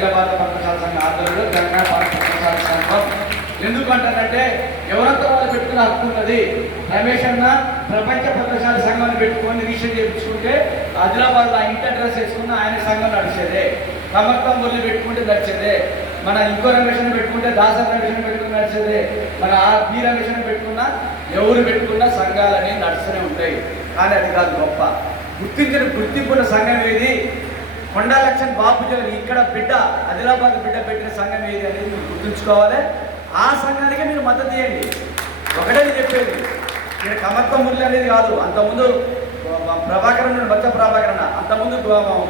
హైదరాబాద్ భారత సంఘ ఆధ్వర్యంలో తెలంగాణ భారత సంఘం ఎందుకంటారంటే ఎవరంతా వాళ్ళు పెట్టుకున్న హక్కు ఉన్నది. రమేష్ అన్న ప్రపంచ పత్రశాల సంఘాన్ని పెట్టుకొని రిజిస్టర్ చేయించుకుంటే ఆదిలాబాద్లో ఇంటర్ డ్రెస్ వేసుకున్న ఆయన సంఘం నడిచేదే. కమర్తం మురళి పెట్టుకుంటే నడిచేదే. మన ఇంకో రమేష్ పెట్టుకుంటే దాస రమేష్ పెట్టుకుని నడిచేదే. మన ఆ బి రమేష్ పెట్టుకున్నా ఎవరు పెట్టుకున్నా సంఘాలని నడుస్తూనే ఉంటాయి. కానీ అది కాదు గొప్ప. గుర్తించిన గుర్తింపున్న సంఘం ఏది? కొండా లక్ష్మణ్ బాబు జగన్ ఇక్కడ బిడ్డ ఆదిలాబాద్ బిడ్డ పెట్టిన సంఘం ఏది అనేది మీరు గుర్తుంచుకోవాలి. ఆ సంఘానికి మీరు మద్దతు ఇవ్వండి. ఒకటే చెప్పేది. ఇక్కడ కమత్వ మురళి అనేది కాదు. అంతకుముందు ప్రభాకర్ ఉన్నాడు భక్త ప్రభాకరణ అంతకుముందు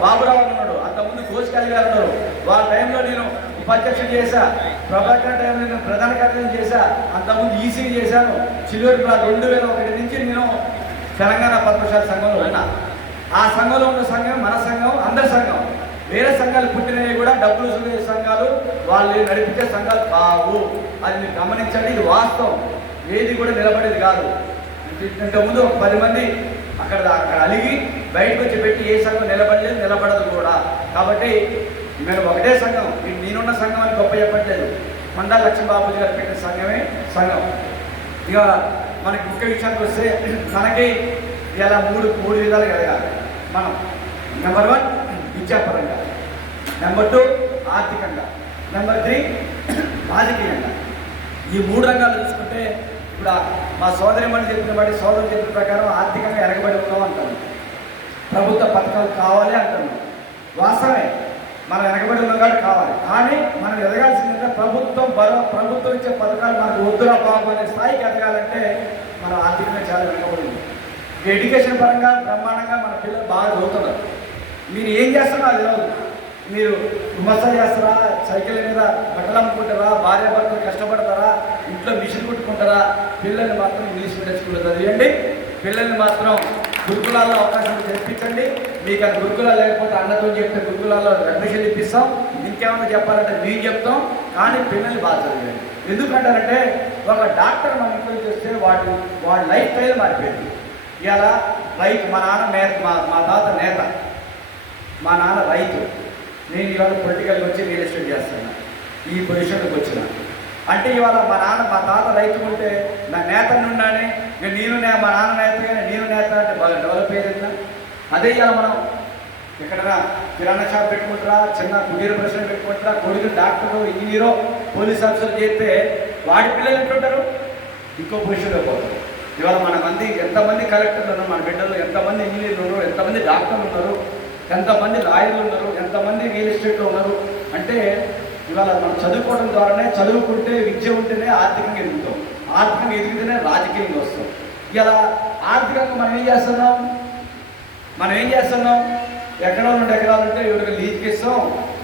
బాబురావు ఉన్నాడు. అంతకుముందు కోసికాలి గారు ఉన్నారు. వాళ్ళ టైంలో నేను ఉపాధ్యక్షుడు చేశా. ప్రభాకర్ టైంలో నేను ప్రధాన కార్యదర్శి చేశా. అంతకుముందు ఈసీ చేశాను. చివరి రెండు వేల ఒకటి నుంచి నేను తెలంగాణ పద్మశాల సంఘంలో ఉన్నా. ఆ సంఘంలో ఉన్న సంఘం మన సంఘం అందరి సంఘం. వేరే సంఘాలు పుట్టినవి కూడా డబ్బులు చూసే సంఘాలు వాళ్ళు నడిపించే సంఘాలు కావు. అది మీరు గమనించండి ఇది వాస్తవం. ఏది కూడా నిలబడేది కాదు. ఇంతకుముందు ఒక పది మంది అక్కడ అక్కడ అలిగి బయటకు వచ్చి పెట్టి ఏ సంఘం నిలబడలేదు నిలబడదు కూడా. కాబట్టి మేము ఒకటే సంఘం. నేనున్న సంఘం అని గొప్ప చెప్పట్లేదు. మండా లక్ష్మీబాబు గారు పెట్టిన సంఘమే సంఘం. ఇక మనకి ముఖ్య విషయానికి వస్తే మనకి ఇలా మూడు మూడు విధాలు కలగాలి మనం నెంబర్ వన్ విద్యాపరంగా. నెంబర్ టూ ఆర్థికంగా. నెంబర్ త్రీ రాజకీయంగా. ఈ మూడు రంగాలు చూసుకుంటే ఇప్పుడు మా సోదరి మళ్ళీ చెప్పిన బట్టి సోదరు చెప్పిన ప్రకారం ఆర్థికంగా ఎరగబడి ఉన్నాం అంటాము ప్రభుత్వ పథకాలు కావాలి అంటున్నాం వాస్తవమే మనం వెనకబడి ఉన్నాం కాబట్టి కావాలి. కానీ మనం ఎదగాల్సిందంటే ప్రభుత్వం బల ప్రభుత్వం ఇచ్చే పథకాలు మనకు వద్దురా బాబు అనే స్థాయికి ఎదగాలంటే మనం ఆర్థికంగా చాలా వెనకబడి ఉంది. ఎడ్యుకేషన్ పరంగా బ్రహ్మాండంగా మన పిల్లలు బాగా చదువుతున్నారు. మీరు ఏం చేస్తారో అది తెలియదు మీరు విమర్శ చేస్తారా సైకిల్ మీద బట్టలు అమ్ముకుంటారా భార్య భర్తలు కష్టపడతారా ఇంట్లో మిషన్ కుట్టుకుంటారా పిల్లల్ని మాత్రం ఇంగ్లీష్ మీడియం స్కూల్లో చదివండి పిల్లల్ని మాత్రం గురుకులాల్లో అవకాశం తెప్పించండి మీకు అది గురుకులాలు లేకపోతే అన్నతో చెప్తే గురుకులాల్లో అడ్మిషన్ ఇప్పిస్తాం. ఇంకేమైనా చెప్పాలంటే మేము చెప్తాం. కానీ పిల్లల్ని బాగా చదివండి ఎందుకంటారంటే ఒక డాక్టర్ మన ఇంట్లో చేస్తే వాడి వాడి లైఫ్ స్టైల్ మారిపోయింది. ఇలా రైతు మా నాన్న నేత మా మా తాత నేత మా నాన్న రైతు. నేను ఇవాళ పొలిటికల్కి వచ్చి రియల్ ఎస్టేట్ చేస్తున్నా. ఈ పొజిషన్కి వచ్చిన. అంటే ఇవాళ మా నాన్న మా తాత రైతు ఉంటే నా నేత నుండానే ఇక నేను నే మా నాన్న నేతగానే నేను నేత అంటే బాగా డెవలప్ అయ్యేది అదే ఇవాళ మనం ఎక్కడైనా కిరాణా షాప్ పెట్టుకుంటారా? చిన్న కుటీర ప్రశ్న పెట్టుకుంటారా? కొడుకు డాక్టరు ఇంజనీరో పోలీస్ ఆఫీసర్ చేస్తే వాడి పిల్లలు ఎట్లుంటారు? ఇంకో పొజిషన్లో పోతారు. ఇవాళ మన మంది ఎంతమంది కలెక్టర్లు ఉన్నారు మన బిడ్డలు ఎంతమంది ఇంజనీర్లు ఉన్నారు ఎంతమంది డాక్టర్లు ఉన్నారు ఎంతమంది లాయర్లు ఉన్నారు ఎంతమంది రియల్ ఎస్టేట్లో ఉన్నారు. అంటే ఇవాళ మనం చదువుకోవడం ద్వారానే చదువుకుంటే విద్య ఉంటేనే ఆర్థికంగా ఎదుగుతాం. ఆర్థికంగా ఎదిగితేనే రాజకీయంగా వస్తాం. ఇలా ఆర్థికంగా మనం ఏం చేస్తున్నాం? మనం ఏం చేస్తున్నాం? ఎకరాలు రెండు ఎకరాలు ఉంటే ఎవరికి లీజ్కి ఇస్తాం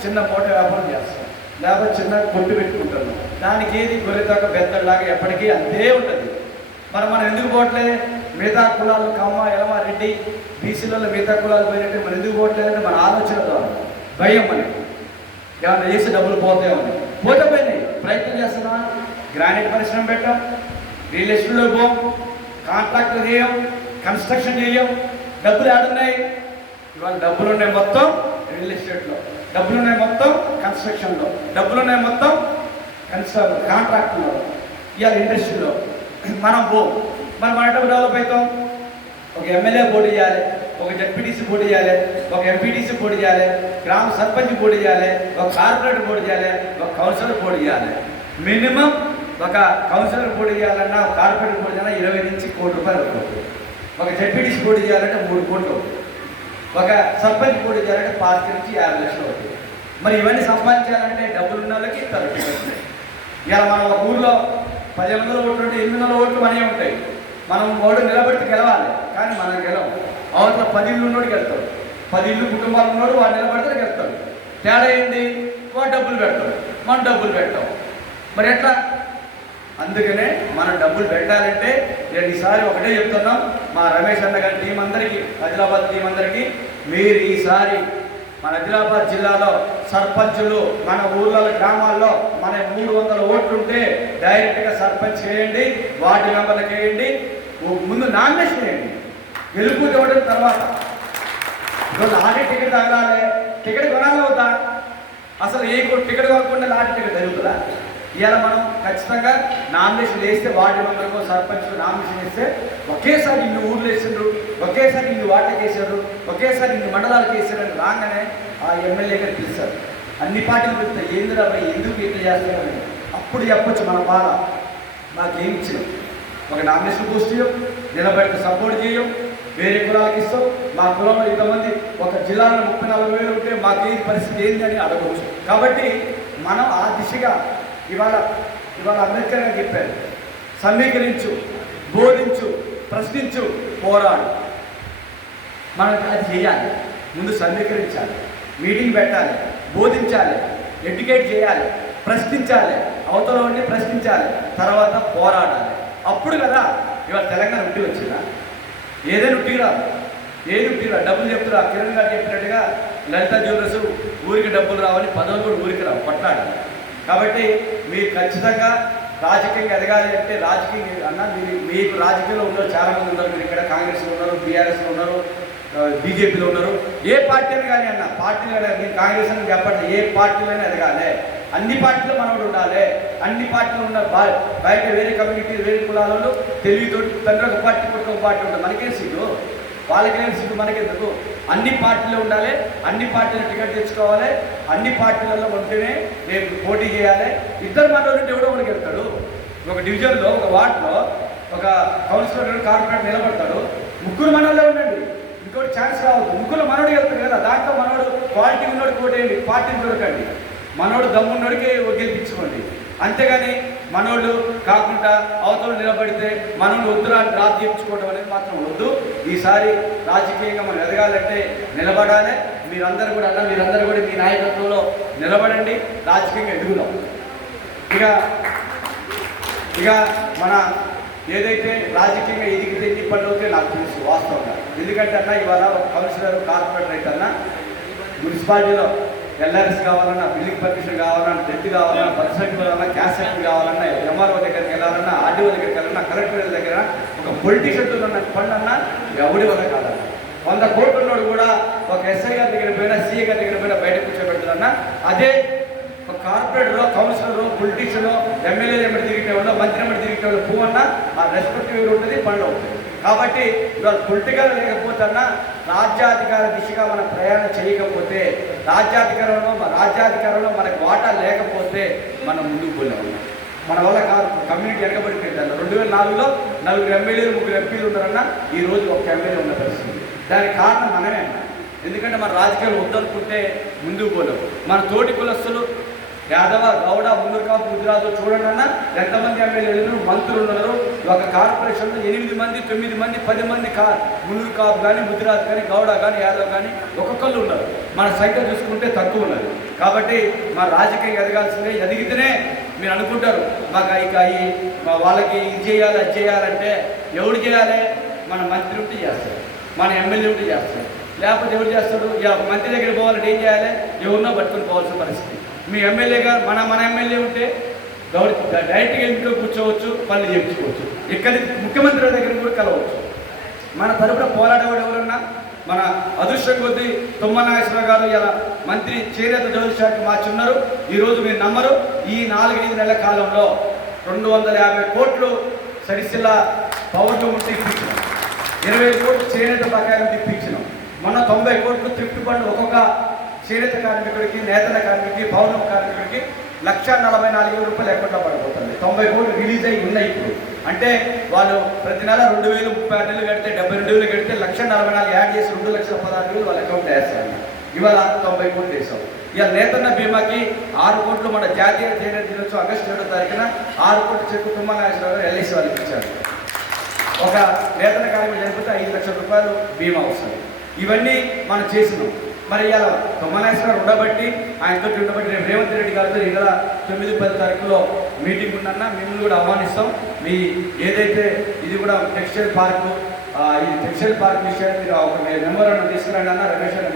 చిన్న మూట వ్యాపారం చేస్తాం. లేకపోతే చిన్న కొట్టు పెట్టుకుంటున్నాం దానికి ఏది గొర్రెతోక పెద్దలాగా ఎప్పటికీ అంతే ఉంటుంది. మరి మనం ఎందుకు పోవట్లే? మిగతా కులాలు కమ్మ ఎలమ రెడ్డి బీసీలలో మిగతా కులాలు పోయినట్టు మనం ఎందుకు పోవట్లేదంటే మన ఆలోచన ద్వారా. భయం మనకి. ఏమన్నా చేసి డబ్బులు పోతాయని పోతే పోయినాయి ప్రయత్నం చేస్తున్నా. గ్రానైట్ పరిశ్రమ పెట్టాం. రియల్ ఎస్టేట్లో పోం. కాంట్రాక్ట్ చేయం కన్స్ట్రక్షన్ చేయం డబ్బులు ఆడున్నాయి ఇవాళ డబ్బులు ఉన్నాయి మొత్తం రియల్ ఎస్టేట్లో. డబ్బులు ఉన్నాయి మొత్తం కన్స్ట్రక్షన్లో. డబ్బులు ఉన్నాయి మొత్తం కన్స్ట్రక్షన్ కాంట్రాక్ట్లో ఇవాళ ఇండస్ట్రీలో. మనం పో మనం మనటం డెవలప్ అవుతాం. ఒక ఎమ్మెల్యే పోటీ చేయాలి ఒక జడ్పీటీసీ పోటీ చేయాలి ఒక ఎంపీటీసీ పోటీ చేయాలి గ్రామ సర్పంచ్ పోటీ చేయాలి ఒక కార్పొరేటర్ పోటీ చేయాలి ఒక కౌన్సిలర్ పోటీ చేయాలి. మినిమం ఒక కౌన్సిలర్ పోటీ చేయాలన్నా ఒక కార్పొరేటర్ పోటీ చేయాలన్నా ఇరవై నుంచి కోటి రూపాయలు అవుతుంది. ఒక జడ్పీటీసీ పోటీ చేయాలంటే మూడు కోట్లు అవుతుంది. ఒక సర్పంచ్ పోటీ చేయాలంటే పాతిక నుంచి యాభై లక్షలు అవుతుంది. మరి ఇవన్నీ సంపాదించాలంటే డబ్బులు ఉన్న వాళ్ళకి ఇస్తారు ఇలా మనం ఒక ఊళ్ళో పదిహేను వందల ఓట్లు ఉంటే ఎనిమిది వందల ఓట్లు మనమే ఉంటాయి. మనం ఓటు నిలబడితే గెలవాలి. కానీ మనం గెలవం. అవతల పది ఇల్లు ఉన్నోడు గెలుతాడు. పది ఇల్లు కుటుంబాలు ఉన్నాడు వాడు నిలబడితే గెలుతాడు. తేడా ఏంటి? వాడు డబ్బులు పెడతాడు. మనం డబ్బులు పెట్టాం. మరి ఎట్లా? అందుకనే మనం డబ్బులు పెట్టాలంటే నేను ఈసారి ఒకటే చెప్తున్నాం. మా రమేష్ అన్న గారి టీం అందరికీ ఆదిలాబాద్ టీం అందరికీ మీరు ఈసారి మన ఆదిలాబాద్ జిల్లాలో సర్పంచులు మన ఊర్లలో గ్రామాల్లో మన మూడు వందల ఓట్లుంటే డైరెక్ట్గా సర్పంచ్ చేయండి వార్డు మెంబర్లకు వేయండి ముందు నామినేషన్ వేయండి. గెలుపు ఇవ్వడం తర్వాత. ఈరోజు ఆడే టికెట్ తగలాలి టికెట్ కొనాలి అవుతా. అసలు ఏ టికెట్ కొనకుండా లాంటి టికెట్ జరుగుతుందా? ఇవాళ మనం ఖచ్చితంగా నామినేషన్ వేస్తే వార్డు మెంబర్కో సర్పంచ్ నామినేషన్ వేస్తే ఒకేసారి ఇన్ని ఊళ్ళు వేసిండ్రు ఒకేసారి ఇన్ని వార్డులకు వేసారు ఒకేసారి ఇన్ని మండలాలకు వేసారని రాగానే ఆ ఎమ్మెల్యే గారు పిలుస్తారు. అన్ని పార్టీలు పెడతాయి ఏందిరా అబ్బాయి ఎందుకు ఇట్లా చేస్తారని అప్పుడు చెప్పొచ్చు మన బాధ. మాకేం ఇచ్చిన? ఒక నామినేషన్ పోస్ట్ చేయం నిలబెడితే సపోర్ట్ చేయం వేరే కులాలకు ఇస్తాం. మా కులంలో ఇంతమంది ఒక జిల్లాలో ముప్పై నాలుగు వేలు ఉంటే మాకు ఏది పరిస్థితి ఏంది అని అడగవచ్చు కాబట్టి మనం ఆ దిశగా ఇవాళ ఇవాళ అంబేద్కర్ గారు చెప్పారు సమీకరించు బోధించు ప్రశ్నించు పోరాడు. మనం అది చేయాలి. ముందు సమీకరించాలి. మీటింగ్ పెట్టాలి. బోధించాలి. ఎడ్యుకేట్ చేయాలి. ప్రశ్నించాలి. అవతల ఉండి ప్రశ్నించాలి. తర్వాత పోరాడాలి. అప్పుడు కదా ఇవాళ తెలంగాణ ఉట్టి వచ్చిందా? ఏదైనా ఉట్టికి రాదు. ఏది ఉట్టి రాదు. డబ్బులు చెప్తురా కిరణ్ గారు చెప్పినట్టుగా లలిత జ్యువెలర్స్ ఊరికి డబ్బులు రావాలి పదవులు కూడా ఊరికి రావు. కొట్లాడాలి. కాబట్టి మీరు ఖచ్చితంగా రాజకీయంగా ఎదగాలి అంటే రాజకీయ అన్న మీరు మీకు రాజకీయంలో ఉన్నారు చాలా మంది ఉన్నారు మీరు ఇక్కడ కాంగ్రెస్లో ఉన్నారు బీఆర్ఎస్లో ఉన్నారు బీజేపీలో ఉన్నారు. ఏ పార్టీ అయినా కానీ అన్న పార్టీలు కానీ మీరు కాంగ్రెస్ అని చెప్పండి ఏ పార్టీలైనా ఎదగాలి. అన్ని పార్టీలు మనోడు ఉండాలి. అన్ని పార్టీలు ఉన్న బయట వేరే కమ్యూనిటీ వేరే కులాలలో తెలివితో తండ్రి ఒక పార్టీ కొడుకు ఒక పార్టీ ఉంటుంది మనకే సీటు? వాళ్ళకేం సీటు? మనకెందుకు? అన్ని పార్టీలు ఉండాలి అన్ని పార్టీలు టికెట్ తెచ్చుకోవాలి అన్ని పార్టీలలో ఉంటేనే చేయాలి. ఇద్దరు మనోడు ఎవడో మనకి వెళ్తాడు. ఒక డివిజన్లో ఒక వార్డులో ఒక కౌన్సిలర్ కార్పొరేట్ నిలబడతాడు. ముగ్గురు మనోళ్ళే ఉండండి. ఇంకోటి ఛాన్స్ రావద్దు. ముగ్గురు మనోడు వెళ్తాడు కదా. దాంట్లో మనోడు క్వాలిటీ ఉన్నోడు కోటేయండి. పార్టీని దొరకండి. మనోడు దమ్మున్నోడికి గెలిపించుకోండి. అంతేగాని మనోళ్ళు కాకుండా అవతల నిలబడితే మనోళ్ళు వద్దురా అని డ్రాప్ చేయించుకోవడం అనేది మాత్రం వద్దు. ఈసారి రాజకీయంగా మనం ఎదగాలంటే నిలబడాలి. మీరందరూ కూడా అన్న మీరందరూ కూడా మీ నాయకత్వంలో నిలబడండి. రాజకీయంగా ఎదుగుదాం. ఇక ఇక మన ఏదైతే రాజకీయంగా ఎదిగితే ఎన్ని పనులు అవుతాయో నాకు తెలుసు వాస్తవంగా. ఎందుకంటే అన్న ఇవాళ ఒక కౌన్సిలర్ కార్పొరేటర్ అయితే అన్న మున్సిపాలిటీలో ఎల్ఆర్ఎస్ కావాలన్నా బిల్డింగ్ పర్మిషన్ కావాలన్నా డెట్ కావాలన్నా బర్త్ కావాలన్నా గ్యాస్ సర్టిఫికేట్ కావాలన్నా ఎంఆర్ఓ దగ్గరికి వెళ్ళాలన్నా ఆర్డీఓ దగ్గర వెళ్ళాలన్నా కలెక్టర్ దగ్గర ఒక పొలిటీషియన్తో ఉన్న ఫండ్ అన్నా ఎవడి వల్ల కాదన్న వంద కోట్లు ఉన్నాడు కూడా ఒక ఎస్ఐ గారి దగ్గర పోయినా సీఏ గారి దగ్గర పోయినా బయట కూర్చోబెడుతున్నా అదే ఒక కార్పొరేటర్ పొలిటీషియన్ పొలిటీషియన్ ఎమ్మెల్యే ఎమ్మడి తిరిగితే వాళ్ళు మంత్రి ఎమ్మడి తిరిగితే వాళ్ళు అన్న ఆ రెస్పెక్టివ్ ఉంటుంది పనులు అవుతుంది. కాబట్టి ఇవాళ పొలిటికల్ లేకపోతున్నా రాజ్యాధికార దిశగా మనం ప్రయాణం చేయకపోతే రాజ్యాధికారంలో మన రాజ్యాధికారంలో మనకు వాటా లేకపోతే మనం ముందుకు పోలేము. మన వల్ల కాదు. కమ్యూనిటీ వెనకబడిపోయింది రెండు వేల నాలుగులో నలుగురు ఎమ్మెల్యేలు ముగ్గురు ఎంపీలు ఉన్నారన్న ఈ రోజు ఒక ఎమ్మెల్యే ఉన్న పరిస్థితి. దానికి కారణం మనమే అన్న. ఎందుకంటే మన రాజకీయాలు వద్దనుకుంటే ముందుకు పోలేవు. మన తోటి కులస్తులు యాదవ గౌడ ముందుకాపు ముదిరాజు చూడండి అన్న. ఎంతమంది ఎమ్మెల్యేలు మంత్రులు ఉన్నారు. ఒక కార్పొరేషన్లో ఎనిమిది మంది తొమ్మిది మంది పది మంది కా ముందు కాపు కానీ ముదిరాజు కానీ గౌడ కానీ యాదవ్ కానీ ఒక్కొక్కళ్ళు ఉన్నారు. మన సంఖ్య చూసుకుంటే తక్కువ ఉన్నది. కాబట్టి మన రాజకీయం ఎదగాల్సిందే. ఎదిగితేనే మీరు అనుకుంటారు మాకు ఇక ఈ మా వాళ్ళకి ఇది చేయాలి అది చేయాలంటే ఎవడు చేయాలి? మన మంత్రి ఉంటే చేస్తారు మన ఎమ్మెల్యే ఉంటే చేస్తారు లేకపోతే ఎవరు చేస్తాడు? ఇక మంత్రి దగ్గర పోవాలంటే ఏం చేయాలి? ఎవరినో పట్టుకొని పోవాల్సిన పరిస్థితి. మీ ఎమ్మెల్యే గారు మన మన ఎమ్మెల్యే ఉంటే గౌరవ డైరెక్ట్గా ఇంట్లో కూర్చోవచ్చు పనులు చేయించుకోవచ్చు. ఇక్కడ ముఖ్యమంత్రి దగ్గర కూడా కలవచ్చు. మన తరపున పోరాడేవాడు ఎవరన్నా? మన అదృష్టం కొద్దీ తుమ్మనాగేశ్వర గారు ఇలా మంత్రి చేనేత జౌలి శాఖ మార్చున్నారు ఈరోజు మీరు నమ్మరు ఈ నాలుగైదు నెలల కాలంలో రెండు వందల యాభై కోట్లు సరిసిల్ల పౌర్ణం ఉంటే ఇప్పించినాం. ఇరవై కోట్లు చేనేత బకాయిలు తెప్పించినాం. మొన్న తొంభై కోట్లు త్రిఫ్ట్ ఫండ్ ఒక్కొక్క చేనేత కార్మికుడికి నేతల కార్మికుడికి పౌర్ణం కార్మికుడికి లక్ష నలభై నాలుగు వేల రూపాయలు ఎక్కడ పడిపోతుంది. తొంభై కోట్లు రిలీజ్ అయి ఉన్నాయి ఇప్పుడు. అంటే వాళ్ళు ప్రతి నెల రెండు వేలు ముప్పై ఆరు నెలలు కడితే డెబ్బై రెండు వేలు కడితే లక్ష నలభై నాలుగు యాడ్ చేసి రెండు లక్షల పదహారు వేలు వాళ్ళ అకౌంట్ వేస్తారు ఇవాళ తొంభై కోట్లు వేసాం ఇవాళ నేతన్న బీమాకి ఆరు కోట్లు మన జాతీయ చేనేత దినోత్సవం ఆగస్టు ఏడో తారీఖున ఆరు కోట్లు చెక్కు తుమ్మ గారు ఎల్ఐసి వాళ్ళకి ఇచ్చారు. ఒక నేతన కార్యక్రమం జరిపితే ఐదు లక్షల రూపాయలు బీమా వస్తుంది. ఇవన్నీ మనం చేసినాం. మరి ఇలా తొమ్మనేశ్వర ఉండబట్టి ఆయనతో ఉండబట్టి రేవంత్ రెడ్డి గారితో ఇలా తొమ్మిది పది తారీఖులో మీటింగ్ ఉందన్న మిమ్మల్ని కూడా ఆహ్వానిస్తాం. మీ ఏదైతే ఇది కూడా టెక్స్టైల్ పార్కు ఈ టెక్స్టైల్ పార్క్ విషయాన్ని మీరు ఒక మెమోరాండం తీసుకురండి అన్న రమేష్ అన్న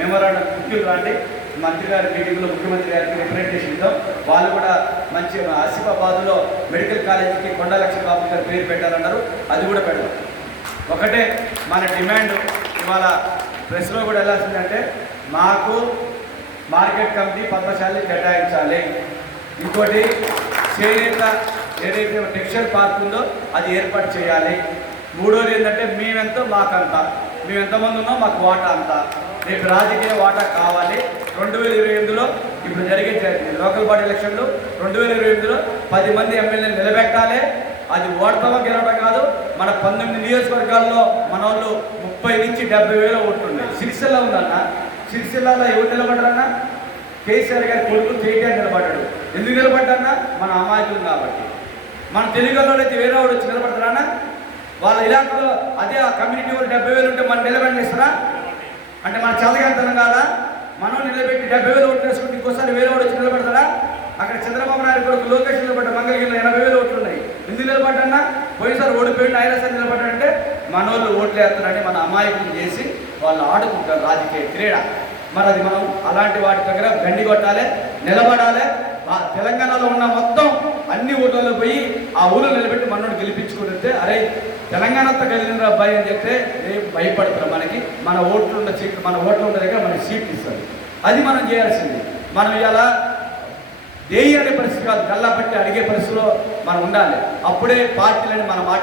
మెమోరాండం ముఖ్యులు రాండి. మంత్రి గారి మీటింగ్లో ముఖ్యమంత్రి గారికి రిప్రజెంటేషన్ ఇద్దాం. వాళ్ళు కూడా మంచి ఆసిఫాబాద్లో మెడికల్ కాలేజీకి కొండలక్ష్మి బాబు గారి పేరు పెట్టాలన్నారు. అది కూడా పెడదాం. ఒకటే మన డిమాండ్ ఇవాళ ప్రెస్లో కూడా వెళ్ళాల్సిందంటే మాకు మార్కెట్ కమిటీ పద్మశాలి కేటాయించాలి. ఇంకోటి చేనేత ఏదైతే టెక్స్టైల్ పార్క్ ఉందో అది ఏర్పాటు చేయాలి. మూడోది ఏంటంటే మేమెంతో మాకంత. మేము ఎంతమంది ఉన్నాం మాకు వాటా అంత. రేపు రాజకీయ వాటా కావాలి. రెండు వేల ఇరవై ఎనిమిదిలో ఇప్పుడు జరిగే లోకల్ బాడీ ఎలక్షన్లు రెండు వేల ఇరవై ఎనిమిదిలో పది మంది ఎమ్మెల్యేలు నిలబెట్టాలి. అది ఓడతామో గెలవడం కాదు. మన పంతొమ్మిది నియోజకవర్గాల్లో మన వాళ్ళు ముప్పై నుంచి డెబ్బై వేలు ఓట్లు ఉన్నాయి సిరిసిల్ల ఉందన్న? సిరిసిల్లలో ఎవరు నిలబడరన్నా కేసీఆర్ గారి కొడుకు కేటీఆర్ నిలబడ్డాడు. ఎందుకు నిలబడ్డారన్నా? మన అమాయకులు కాబట్టి. మన తెలుగులో అయితే వేరే వాడు వచ్చి నిలబడతారా వాళ్ళ ఇలాకాలో అదే ఆ కమ్యూనిటీ వాళ్ళు డెబ్బై వేలు ఉంటే మనం నిలబెట్టిస్తారా అంటే మన చదగంతనం కాదా? మనం నిలబెట్టి డెబ్బై వేలు ఓట్లు వేసుకుంటే ఇంకోసారి వేరే వాడు వచ్చి నిలబడతారా? అక్కడ చంద్రబాబు నాయుడు కొడుకు లోకేష్ నిలబడ్డ మంగళగిరిలో ఎనభై వేలు ఓట్లు ఉన్నాయి. ఎందుకు నిలబడ్డన్నా పోయినసారి ఓడిపోయింది ఆయన సార్ నిలబడ్డాడంటే మన వాళ్ళు ఓట్లు వేస్తారని మన అమాయకులు చేసి వాళ్ళు ఆడుకుంటారు రాజకీయ క్రీడ. మరి అది మనం అలాంటి వాటి దగ్గర గండి కొట్టాలి నిలబడాలి. ఆ తెలంగాణలో ఉన్న మొత్తం అన్ని ఊర్లలో పోయి ఆ ఊళ్ళో నిలబెట్టి మనోడు గెలిపించుకుంటే అరే తెలంగాణ అంతా కలిగిన అబ్బాయి అని చెప్తే ఏం భయపడతారు మనకి. మన ఓట్లు ఉన్న సీట్లు మన ఓట్లు ఉన్న దగ్గర మనకి సీట్లు ఇస్తారు. అది మనం చేయాల్సింది. మనం ఇలా దేయి అనే పరిస్థితి కాదు గల్లా అడిగే పరిస్థితిలో మనం ఉండాలి. అప్పుడే పార్టీలని మన మాట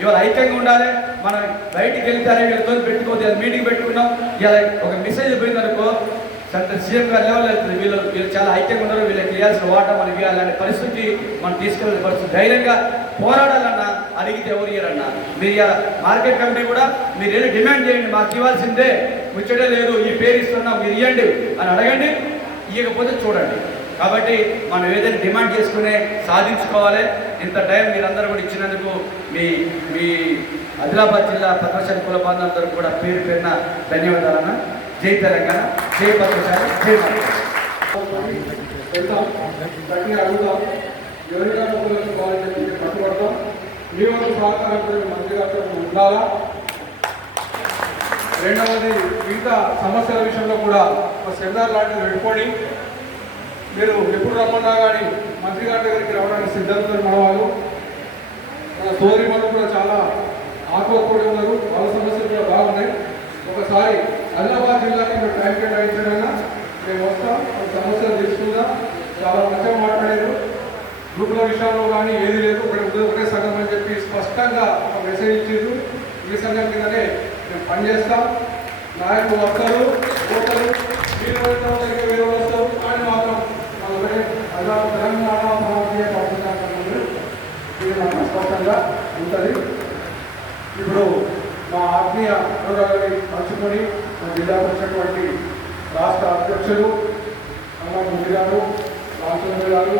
ఇవాళ ఐక్యంగా ఉండాలి మనం బయటికి వెళ్తారే వీళ్ళతో పెట్టుకోవద్దు మీటింగ్ పెట్టుకున్నాం. ఇలా ఒక మెసేజ్ పోయిందనుకో సెంటర్ సీఎం గారు లెవెల్ వెళ్తుంది వీళ్ళు వీళ్ళు చాలా ఐక్యంగా ఉన్నారు వీళ్ళకి ఇవ్వాల్సిన వాటా మనకి ఇవ్వాలనే పరిస్థితి మనం తీసుకెళ్ళిన పరిస్థితి. ధైర్యంగా పోరాడాలన్నా అడిగితే ఎవరు ఇయ్యరన్నా. మీరు ఇలా మార్కెట్ కమిటీ కూడా మీరు ఏదో డిమాండ్ చేయండి మాకు ఇవ్వాల్సిందే. ముచ్చటే లేదు ఈ పేరు ఇస్తున్నాం మీరు ఇవ్వండి అని అడగండి ఇవ్వకపోతే చూడండి. కాబట్టి మనం ఏదైనా డిమాండ్ చేసుకునే సాధించుకోవాలి. ఇంత టైం మీరందరూ కూడా ఇచ్చినందుకు మీ మీ ఆదిలాబాద్ జిల్లా పద్మశాలి కుల బాంధవులందరూ కూడా పేరు పేరున ధన్యవాదాలన్న. జై తెలంగాణ. జై పద్మశాలి జై వెళ్తాం అడుగుతాం పట్టుబడతాం మీ వరకు ఉండాలా రెండవది మిగతా సమస్యల విషయంలో కూడా ఒక సెమినార్ లాంటిది పెట్టుకొని మీరు ఎప్పుడు రమ్మన్నా కానీ మంత్రి గారి దగ్గరికి రావడానికి సిద్ధంగా మన వాళ్ళు సోదరి మనం కూడా చాలా ఆకువక్కుడి ఉన్నారు వాళ్ళ సమస్యలు కూడా బాగున్నాయి. ఒకసారి అదిలాబాద్ జిల్లాకి మీరు టైం కేటాయించారైనా మేము వస్తాం సమస్యలు తెలుసుకుందాం. చాలా మంచిగా మాట్లాడారు. గ్రూపుల విషయంలో కానీ ఏది లేదు ఇప్పుడు ఒకటే- సంఘం అని చెప్పి స్పష్టంగా ఒక మెసేజ్ ఇచ్చారు ఈ సంఘం కిందనే మేము పనిచేస్తాం. నాయకులు వస్తారు పోతారు మీరు వెళ్తారు వేరే వస్తారు. కానీ మాత్రం మన అలా తెలంగాణ ప్రాంతీయ పడుతున్నారు ఇది నాకు స్పష్టంగా ఉంటుంది. ఇప్పుడు మా ఆత్మీయ అనురాగాన్ని పంచుకొని మా జిల్లాకు వచ్చినటువంటి రాష్ట్ర అధ్యక్షులు అమ్మ ముందు గారు రామచంద్ర గారు